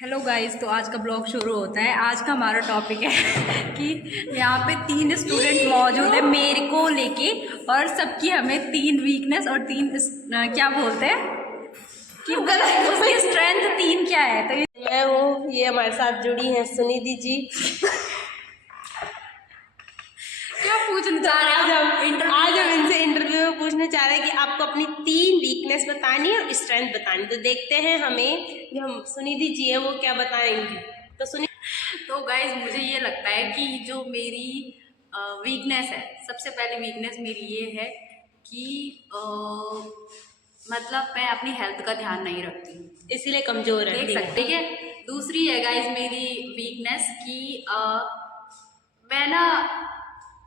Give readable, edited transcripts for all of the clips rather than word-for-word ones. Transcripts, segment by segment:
Hello guys, तो आज का ब्लॉग शुरू होता है। आज का हमारा टॉपिक है कि यहाँ पे 3 स्टूडेंट मौजूद है मेरे को लेके, और सबकी हमें 3 वीकनेस और 3 क्या बोलते हैं कि उसकी स्ट्रेंथ 3 क्या है। तो मैं हूँ, ये हमारे साथ जुड़ी हैं सुनिधि जी। क्या पूछना चाह रहे हैं? आज हम इनसे इंटरव्यू में पूछना चाह रहे हैं कि आपको अपनी 3 वीकनेस बतानी है और स्ट्रेंथ बतानी। तो देखते हैं हमें जो हम सुनिधि जी है वो क्या बताएंगी। तो गाइज, मुझे ये लगता है कि जो मेरी वीकनेस है, सबसे पहली वीकनेस मेरी ये है कि मतलब मैं अपनी हेल्थ का ध्यान नहीं रखती, इसीलिए कमजोर है। देख सकते हैं। दूसरी है गाइज मेरी वीकनेस कि मैं ना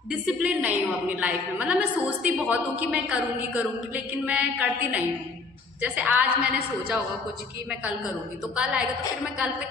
डिसिप्लिन नहीं हूँ अपनी लाइफ में। मतलब मैं सोचती बहुत हूँ कि मैं करूँगी, लेकिन मैं करती नहीं हूँ। जैसे आज मैंने सोचा होगा कुछ कि मैं कल करूँगी, तो कल आएगा तो फिर मैं कल पे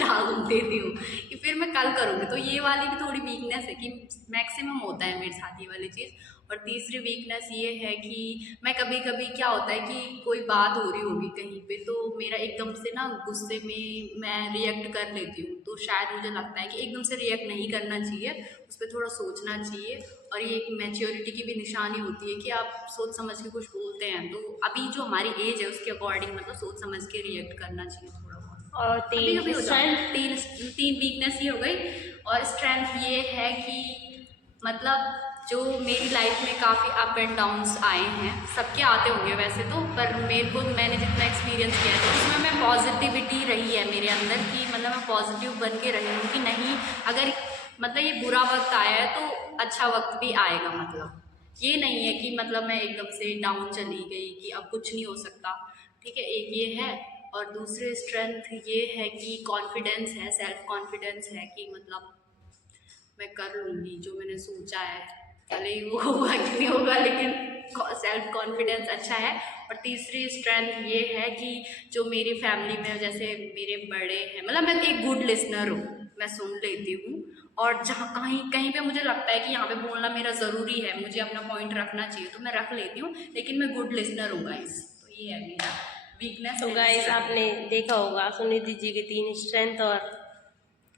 टाल देती हूँ कि फिर मैं कल करूँगी। तो ये वाली भी थोड़ी वीकनेस है कि मैक्सिमम होता है मेरे साथ ये वाली चीज़। और तीसरी वीकनेस ये है कि मैं कभी कभी क्या होता है कि कोई बात हो रही होगी कहीं पे, तो मेरा एकदम से ना गुस्से में मैं रिएक्ट कर लेती हूँ। तो शायद मुझे लगता है कि एकदम से रिएक्ट नहीं करना चाहिए, उस पर थोड़ा सोचना चाहिए। और ये एक मैच्योरिटी की भी निशानी होती है कि आप सोच समझ के कुछ बोलते हैं। तो अभी जो हमारी एज है उसके अकॉर्डिंग मतलब सोच समझ के रिएक्ट करना चाहिए थोड़ा बहुत। और कभी कभी हो जाए। तीन वीकनेस ये हो गई। और स्ट्रेंथ ये है कि मतलब जो मेरी लाइफ में काफ़ी अप एंड डाउन्स आए हैं, सबके आते होंगे वैसे तो, पर मैंने जितना एक्सपीरियंस किया है तो उसमें मैं पॉजिटिविटी रही है मेरे अंदर कि मतलब मैं पॉजिटिव बन के रही हूँ कि नहीं, अगर मतलब ये बुरा वक्त आया है तो अच्छा वक्त भी आएगा। मतलब ये नहीं है कि मतलब मैं एकदम से डाउन चली गई कि अब कुछ नहीं हो सकता। ठीक है, एक ये है। और दूसरे स्ट्रेंथ ये है कि कॉन्फिडेंस है, सेल्फ कॉन्फिडेंस है कि मतलब मैं कर लूँगी जो मैंने सोचा है, भले ही वो होगा कि नहीं होगा, लेकिन सेल्फ कॉन्फिडेंस अच्छा है। और तीसरी स्ट्रेंथ ये है कि जो मेरी फैमिली में जैसे मेरे बड़े हैं, मतलब मैं एक गुड लिसनर हूँ, मैं सुन लेती हूँ। और जहाँ कहीं कहीं पे मुझे लगता है कि यहाँ पे बोलना मेरा ज़रूरी है, मुझे अपना पॉइंट रखना चाहिए, तो मैं रख लेती हूँ, लेकिन मैं गुड लिसनर हूँ गाइस। तो ये है मेरा वीकनेस। तो गाइस आपने देखा होगा सुनिधि जी की 3 स्ट्रेंथ और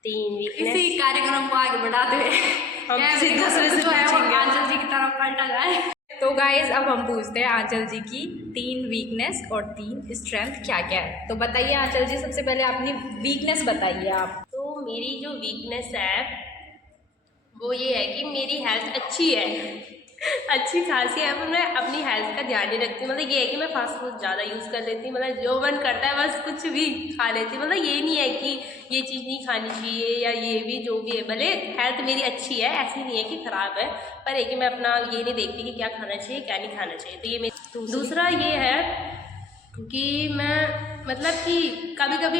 3 वीकनेस। इसी कार्यक्रम को आगे बढ़ाते हुए हम किसी दूसरे से जो है वो पूछेंगे। आंचल जी की तरफ पलटा जाए। तो गाइज अब हम पूछते हैं आंचल जी की 3 वीकनेस और 3 स्ट्रेंथ क्या क्या है। तो बताइए आंचल जी, सबसे पहले अपनी वीकनेस बताइए आप। तो मेरी जो वीकनेस है वो ये है कि मेरी हेल्थ अच्छी है, अच्छी खासी है, पर मैं अपनी हेल्थ का ध्यान नहीं रखती। मतलब ये है कि मैं फास्ट फूड ज़्यादा यूज़ कर लेती हूँ, मतलब जो मन करता है बस कुछ भी खा लेती हूँ। मतलब ये नहीं है कि ये चीज़ नहीं खानी चाहिए या ये भी जो भी है, भले हेल्थ मेरी अच्छी है, ऐसी नहीं है कि ख़राब है, पर एक कि मैं अपना ये नहीं देखती कि क्या खाना चाहिए क्या नहीं खाना चाहिए। तो ये मेरी दूसरा ये है कि मैं मतलब कि कभी कभी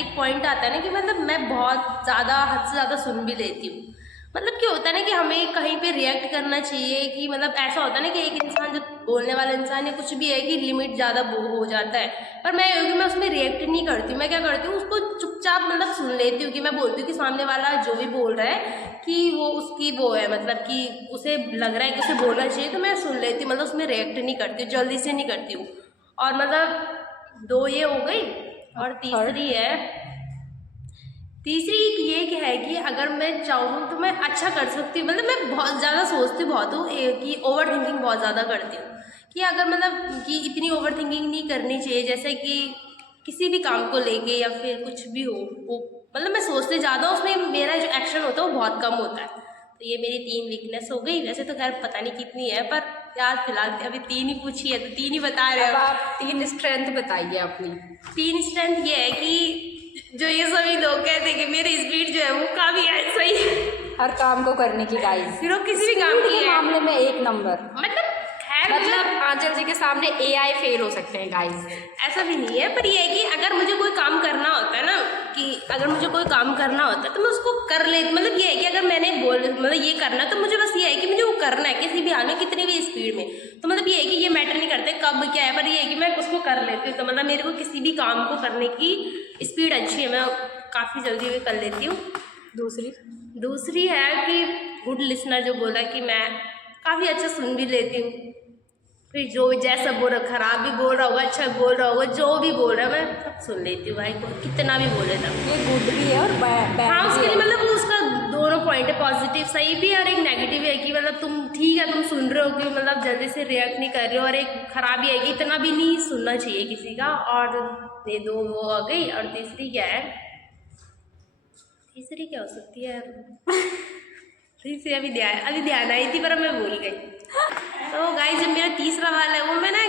एक पॉइंट आता है ना कि मतलब मैं बहुत ज़्यादा हद से ज़्यादा सुन भी लेती हूँ। मतलब क्या होता है ना कि हमें कहीं पे रिएक्ट करना चाहिए कि मतलब ऐसा होता है ना कि एक इंसान जो बोलने वाला इंसान या कुछ भी है कि लिमिट ज़्यादा हो जाता है, पर मैं उसमें रिएक्ट नहीं करती हूँ। मैं क्या करती हूँ, उसको चुपचाप मतलब सुन लेती हूँ कि मैं बोलती हूँ कि सामने वाला जो भी बोल रहा है कि वो उसकी वो है, मतलब कि उसे लग रहा है कि उसे बोलना चाहिए, तो मैं सुन लेती हूँ, मतलब उसमें रिएक्ट नहीं करती हूँ, जल्दी से नहीं करती हूँ। और मतलब 2 ये हो गई। और तीसरी ये है कि अगर मैं चाहूँ तो मैं अच्छा कर सकती हूँ। मतलब मैं बहुत ज़्यादा सोचती बहुत हूँ कि ओवर थिंकिंग बहुत ज़्यादा करती हूँ कि अगर मतलब कि इतनी ओवर थिंकिंग नहीं करनी चाहिए, जैसे कि किसी भी काम को लेके या फिर कुछ भी हो वो मतलब मैं सोचते ज़्यादा, उसमें मेरा जो एक्शन होता है वो बहुत कम होता है। तो ये मेरी 3 वीकनेस हो गई। वैसे तो खैर पता नहीं कितनी है, पर यार फिलहाल अभी 3 ही पूछी है तो 3 ही बता रहे अब हो। आप 3 स्ट्रेंथ बताइए अपनी। 3 स्ट्रेंथ ये है कि जो ये सभी लोग कहते हैं कि मेरी स्पीड जो है वो काफ़ी सही है हर काम को करने की गाइज, फिर वो किसी भी काम के मामले में 1 नंबर। मतलब खैर मतलब आंचल जी के सामने AI फेल हो सकते हैं गाइज। ऐसा भी नहीं है, पर ये है कि अगर मुझे कोई काम करना होता है ना, कि अगर मुझे कोई काम करना होता है तो मैं उसको कर ले। मतलब ये है कि अगर मैंने मतलब ये करना है तो मुझे बस ये है कि मुझे वो करना है किसी भी हाल में, कितनी भी स्पीड में। तो मतलब ये है कि ये मैटर नहीं करते कब क्या है, पर ये है कि मैं उसको कर लेती हूँ। तो मतलब मेरे को किसी भी काम को करने की स्पीड अच्छी है, मैं काफ़ी जल्दी भी कर लेती हूँ। दूसरी है कि गुड लिसनर, जो बोला कि मैं काफ़ी अच्छा सुन भी लेती हूँ। फिर जो जैसा बोल रहा, खराब भी बोल रहा होगा, अच्छा बोल रहा होगा, जो भी बोल रहा है मैं सब सुन लेती हूँ भाई, कितना भी बोले तब। ये गुड भी है और बैड हाँ, उसके लिए मतलब वो उसका दोनों पॉइंट है, पॉजिटिव सही भी है और एक नेगेटिव है कि मतलब तुम ठीक है, तुम सुन रहे हो कि मतलब जल्दी से रिएक्ट नहीं कर रहे हो, और एक खराबी है कि इतना भी नहीं सुनना चाहिए किसी का। और ये दो वो आ गई, और तीसरी क्या है, तीसरी क्या हो सकती है तीसरी अभी ध्यान आई थी पर मैं भूल गई। तो गाइस जब मेरा तीसरा वाला है वो मैं ना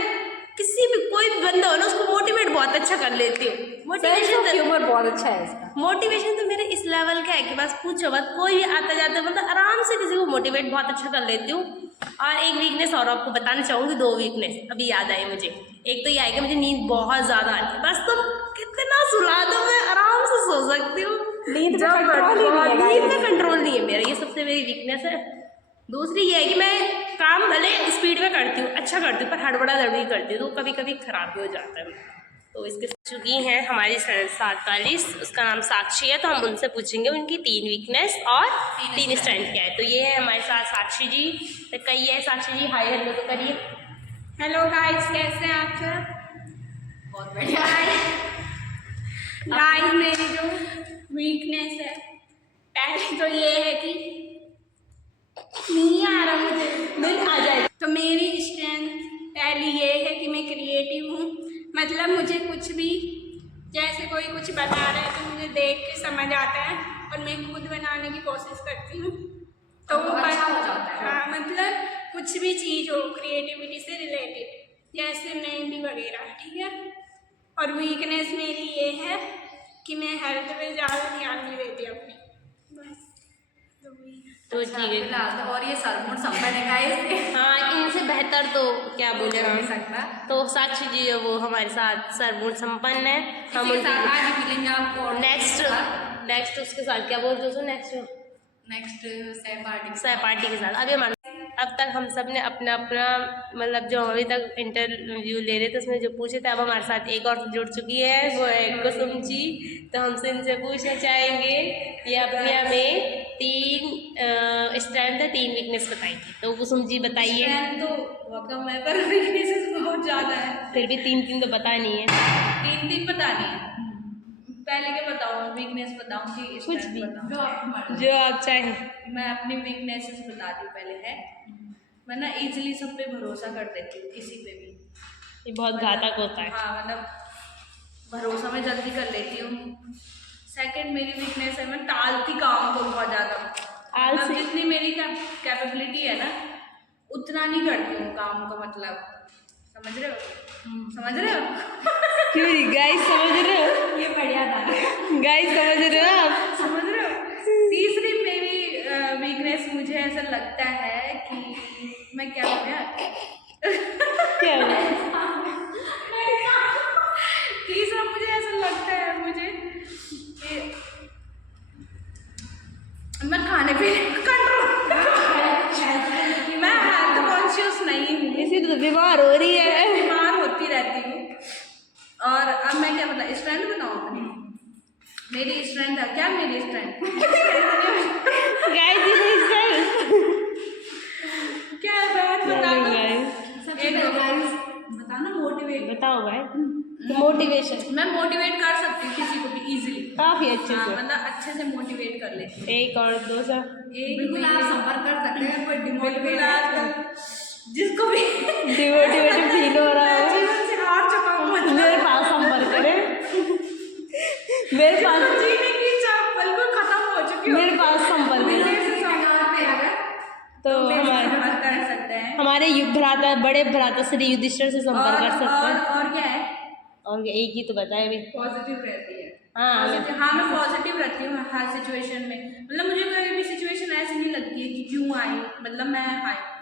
किसी भी कोई भी बंदा हो ना उसको मोटिवेट बहुत अच्छा कर लेती हूँ। ह्यूमर बहुत अच्छा है इसका। मोटिवेशन तो मेरे इस लेवल का है कि बस पूछो मत, कोई भी आता जाता मतलब आराम से किसी को मोटिवेट बहुत अच्छा कर लेती हूँ। और एक वीकनेस और आपको बताना चाहूँगी, दो वीकनेस अभी याद आई मुझे। एक तो ये है कि मुझे नींद बहुत ज़्यादा आती है, बस तुम कितना सुला दो मैं आराम से सो सकती हूँ। नींद में कंट्रोल नहीं है मेरा, ये सबसे मेरी वीकनेस है। दूसरी ये है कि मैं काम भले स्पीड में करती हूँ, अच्छा करती हूँ, पर हड़बड़ा दड़बड़ी करती हूँ तो कभी कभी खराब भी हो जाता है। तो इसके चुकी हैं हमारी 47, उसका नाम साक्षी है, तो हम उनसे पूछेंगे उनकी 3 वीकनेस और 3 स्ट्रेंथ क्या है। तो ये है हमारे साथ साक्षी जी, तो कहिए साक्षी जी हाय हेलो तो करिए। हेलो गाइस, कैसे हैं आप सब? बहुत बढ़िया। गाइस मेरी जो वीकनेस है, पहले तो ये है कि नहीं आ रहा मुझे, नहीं आ जाए। तो मेरी स्ट्रेंथ पहली ये है कि मैं क्रिएटिव हूँ। मतलब मुझे कुछ भी, जैसे कोई कुछ बना रहा है तो मुझे देख के समझ आता है और मैं खुद बनाने की कोशिश करती हूँ, तो वो अच्छा हो जाता है। हाँ, मतलब कुछ भी चीज़ हो क्रिएटिविटी से रिलेटेड, जैसे मेहंदी वगैरह, ठीक है। और वीकनेस मेरी ये है कि मैं हेल्थ पे ज़्यादा ध्यान नहीं देती अपनी, बस तो ठीक है। फिलहाल तो और ये सरमूड संपन्न है गाइस। हाँ, इनसे बेहतर तो क्या बोले हो हम। नहीं सकता। तो साक्षी जी वो हमारे साथ सर्वगुण संपन्न है। हम इसी के साथ आज मिलेंगे आपको और नेक्स्ट उसके साथ क्या बोलते हो, नेक्स्ट सहपाठी सहपाठी के साथ। अभी हमारे अब तक हम सब ने अपना अपना मतलब जो अभी तक इंटरव्यू ले रहे थे उसमें जो पूछे थे, अब हमारे साथ एक और जुड़ चुकी है, वो है कुसुम जी। तो हमसे इनसे पूछना चाहेंगे, ये अपने हमें 3 स्ट्रेंथ है 3 वीकनेस बताई थी, तो कुसुम जी बताइए। तो बहुत कम है पर वीकनेसेस बहुत ज़्यादा है। फिर भी 3 तो पता नहीं है। 3 पता नहीं है। पहले क्या बताऊँ, वीकनेस बताऊँ कि कुछ strength भी। बताऊँ? जो आप चाहें। मैं अपनी वीकनेसेस बताती हूँ पहले है। मैं ना इजीली सब पे भरोसा कर देती हूँ, किसी पे भी। ये बहुत घातक होता है। हाँ, मतलब भरोसा मैं जल्दी कर लेती हूँ। सेकंड मेरी वीकनेस है, मैं टालती काम को बहुत ज़्यादा। मतलब जितनी मेरी कैपेबिलिटी है ना उतना नहीं करती हूँ काम को, मतलब समझ रहे हो? क्यों गाइस समझ रहे हो? ये बढ़िया था। गाइस समझ रहे हो आप? समझ रहे हो? तीसरी मेरी वीकनेस मुझे ऐसा लगता है कि मैं क्या हो गया तीसरा मुझे ऐसा लगता है कि मैं खाने पीने कंट्रोल, मैं हेल्थ कॉन्शियस नहीं हूँ, इसी तो बीमार हो रही है। बीमार होती रहती हूँ। और अब मैं क्या बताऊँ, स्ट्रेंथ बताऊँ अपनी? मेरी स्ट्रेंथ है क्या, मेरी स्ट्रेंथ गाइस क्या है, बात बता दो। गाइस बताना, मोटिवेट बताओ भाई। मोटिवेशन मैं मोटिवेट कर सकती हूँ किसी को भी इजीली, काफी अच्छे से। मतलब अच्छे से मोटिवेट कर लेती हूँ। एक और दो सा बिल्कुल आप संपर्क कर सकते हैं, कोई डिमोटिवेट आजकल जिसको भी डिमोटिवेटेड फील हो रहा है, जीवन से हार चुका हूँ, मतलब मेरे पास संपर्क करें। मेरे पास जीने की इच्छा बिल्कुल खत्म हो चुकी है, मेरे पास संपर्क मेरे करें। से संगार पे आ गए तो संपर्क कर सकते हैं। हमारे भ्राता, बड़े भ्राता श्री युधिष्ठिर से संपर्क कर सकते हैं। और क्या है, और एक ही तो बताए भी। पॉजिटिव रहती है। हाँ हाँ, मैं पॉजिटिव रहती हूँ हर सिचुएशन में। मतलब मुझे कोई भी सिचुएशन ऐसी नहीं लगती है कि क्यों आई, मतलब मैं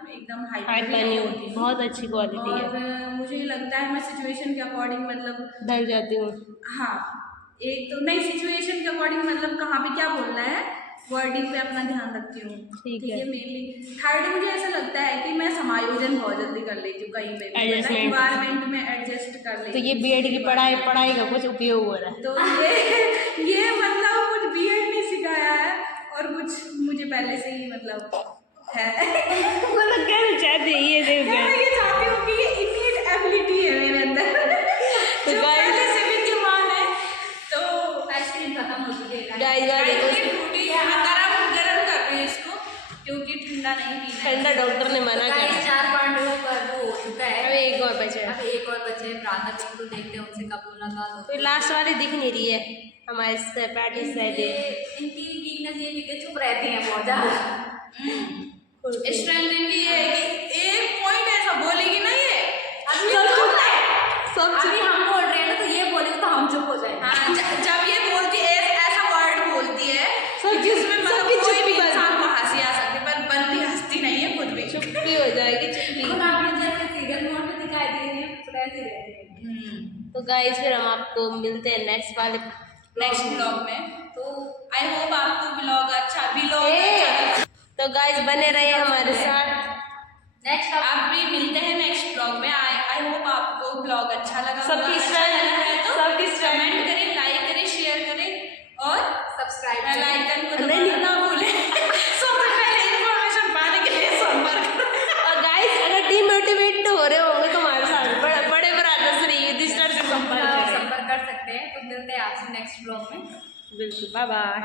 एकदम हाइपर नहीं होती, बहुत अच्छी क्वालिटी है। और मुझे लगता है मैं सिचुएशन के अकॉर्डिंग मतलब डर जाती हूँ। हाँ, एक तो नई सिचुएशन के अकॉर्डिंग मतलब कहाँ पे क्या बोलना है, वर्डिंग पे अपना ध्यान रखती हूँ। ठीक है। मेनली थर्ड मुझे ऐसा लगता है कि मैं समायोजन बहुत जल्दी कर लेती हूँ कहीं पे, Adjustment। इन्वायरमेंट में एडजस्ट कर लेती तो हूँ। ये बीएड की पढ़ाई का कुछ उपयोग हो रहा है। तो ये मतलब कुछ बीएड नहीं सिखाया है और कुछ मुझे पहले से ही मतलब है। मतलब कहना चाहते हैं ये मैं ये चाहती हूँ कि ये गाइस यार देखो गरम कर रही है इसको क्योंकि ठंडा नहीं पीना है। ठंडा डॉक्टर ने मना कर गाइस 4 पॉइंट वो हो चुका है। अबे एक और बचे अब एक और बचे हैं, प्रार्थना बिल्कुल देखते हैं उनसे कब मुलाकात होती तो लास्ट वाली दिख नहीं रही है हमारे सहपाठी सहदे इनकी वीकनेस ये भी कि चुप रहती हैं बहुत ज़्यादा। स्ट्रेंथ इनकी ये है कि एक पॉइंट ऐसा बोलेगी ना ये अभी सब चुप चुप है। सब अभी चुप हम बोल रहे हैं ना तो ये बोलेगी तो हम चुप हो जाएंगे। हाँ, जब ये बोलती है ऐसा वर्ड बोलती है सब जिसमें मतलब सबकी कोई भी चुप्पी बन- इंसान को हंसी आ सकती है पर बनती हंसती नहीं है खुद भी। चुप्पी हो जाएगी चुप्पी। खुद आप लोग जैसे सीरियस मोड में दिखाई दे रही है तो ऐसे ही रहती है। तो गाइस फिर हम आपको मिलते हैं नेक्स्ट वाले नेक्स्ट ब्लॉग में। तो आई होप आपको ब्लॉग अच्छा लगा। तो गाइस बने रहे हमारे साथ। नेक्स्ट आप भी मिलते हैं नेक्स्ट ब्लॉग में। आई होप आपको ब्लॉग अच्छा लगा सबकी अच्छा strength- लगा है तो सबकी strength- कमेंट करें, लाइक करें, शेयर करें और सब्सक्राइब बेल आइकन को नहीं, दबाना ना भूलें। सबसे पहले इन्फॉर्मेशन पाने के लिए संपर्क और गाइस अगर डीमोटिवेट हो रहे होंगे तो हमारे साथ बड़े ब्रदर श्री युधिष्ठिर से संपर्क करें। संपर्क कर सकते हैं। तो मिलते हैं आपसे नेक्स्ट ब्लॉग में। बिल्कुल बाय बाय।